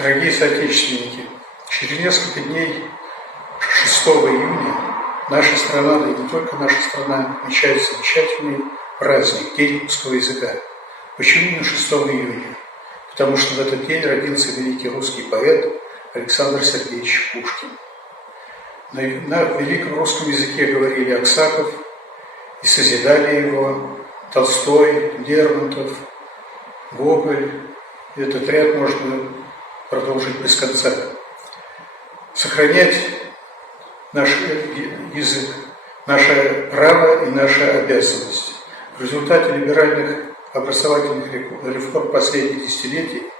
Дорогие соотечественники, через несколько дней, 6 июня, наша страна, да и не только наша страна, отмечает замечательный праздник, День русского языка. Почему именно 6 июня? Потому что в этот день родился великий русский поэт Александр Сергеевич Пушкин. На великом русском языке говорили Аксаков, и созидали его Толстой, Лермонтов, Гоголь. Этот ряд можно продолжить без конца. Сохранять наш язык – наше право и наша обязанность. В результате либеральных образовательных реформ последних десятилетий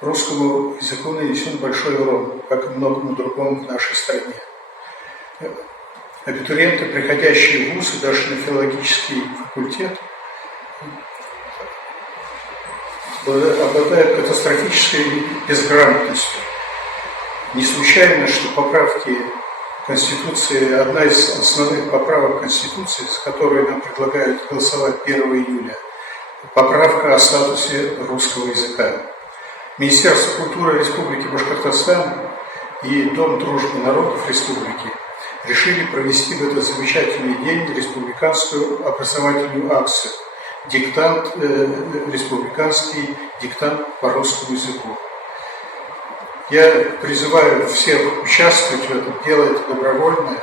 русскому языку нанесен большой урон, как и многому другому в нашей стране. Абитуриенты, приходящие в вуз и даже на филологический факультет, обладают катастрофической безграмотностью. Не случайно, что поправки Конституции, одна из основных поправок Конституции, с которой нам предлагают голосовать 1 июля, поправка о статусе русского языка. Министерство культуры Республики Башкортостан и Дом дружбы народов Республики решили провести в этот замечательный день республиканскую образовательную акцию республиканский диктант по русскому языку. Я призываю всех участвовать в этом, дело это добровольное,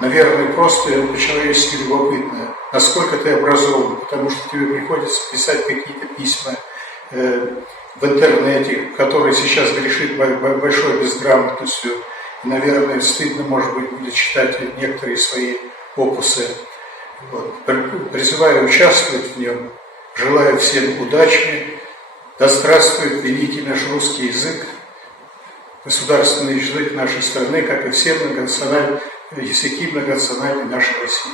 наверное, просто по-человечески любопытное, насколько ты образован, потому что тебе приходится писать какие-то письма в интернете, которые сейчас грешит большой безграмотностью. И, наверное, стыдно, может быть, будет читать некоторые свои опусы. Вот. Призываю участвовать в нем, желаю всем удачи, да здравствует великий наш русский язык, государственный язык нашей страны, как и все языки многонациональной нашей России.